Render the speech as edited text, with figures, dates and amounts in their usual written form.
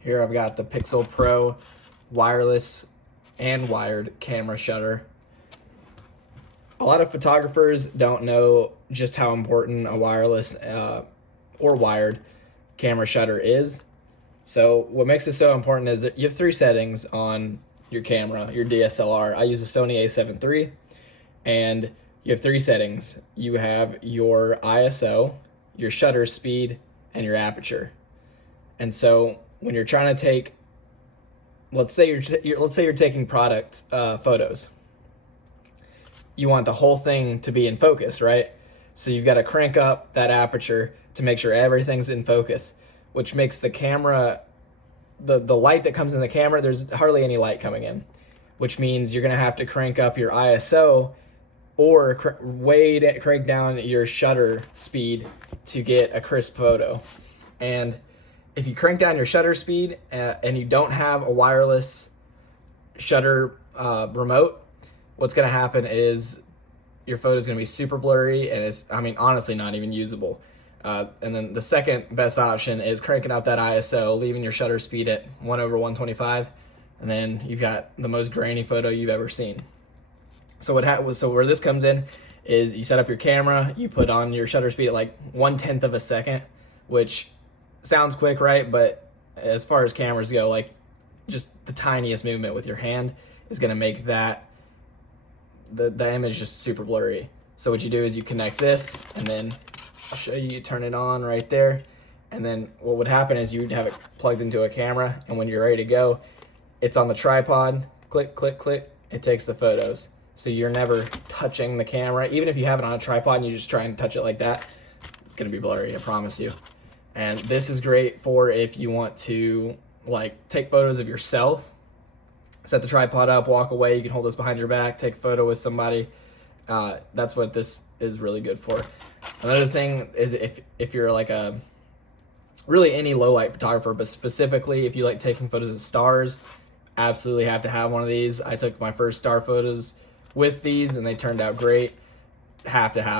Here I've got the Pixel Pro wireless and wired camera shutter. A lot of photographers don't know just how important a wireless or wired camera shutter is. So what makes it so important is that you have 3 settings on your camera, your DSLR. I use a Sony a7 III, and you have 3 settings. You have your ISO, your shutter speed, and your aperture. And so when you're trying to take, let's say you're taking product photos, you want the whole thing to be in focus, right? So you've got to crank up that aperture to make sure everything's in focus, which makes the camera, the light that comes in the camera, there's hardly any light coming in, which means you're going to have to crank up your ISO or crank down your shutter speed to get a crisp photo. And if you crank down your shutter speed and you don't have a wireless shutter remote, what's going to happen is your photo is going to be super blurry and it's, I mean, honestly not even usable. And then the second best option is cranking up that ISO, leaving your shutter speed at 1/125, and then you've got the most grainy photo you've ever seen. So where this comes in is you set up your camera, you put on your shutter speed at like 1/10 of a second, which sounds quick, right? But as far as cameras go, like just the tiniest movement with your hand is going to make that the image just super blurry. So what you do is you connect this, and then I'll show you, you turn it on right there, and then what would happen is you'd have it plugged into a camera, and when you're ready to go, it's on the tripod, click, click, click, it takes the photos. So you're never touching the camera. Even if you have it on a tripod and you just try and touch it like that, it's gonna be blurry, I promise you. And this is great for if you want to like take photos of yourself, set the tripod up, walk away, you can hold this behind your back, take a photo with somebody. That's what this is really good for. Another thing is if you're like really any low light photographer, but specifically if you like taking photos of stars, absolutely have to have one of these. I took my first star photos with these and they turned out great. Have to have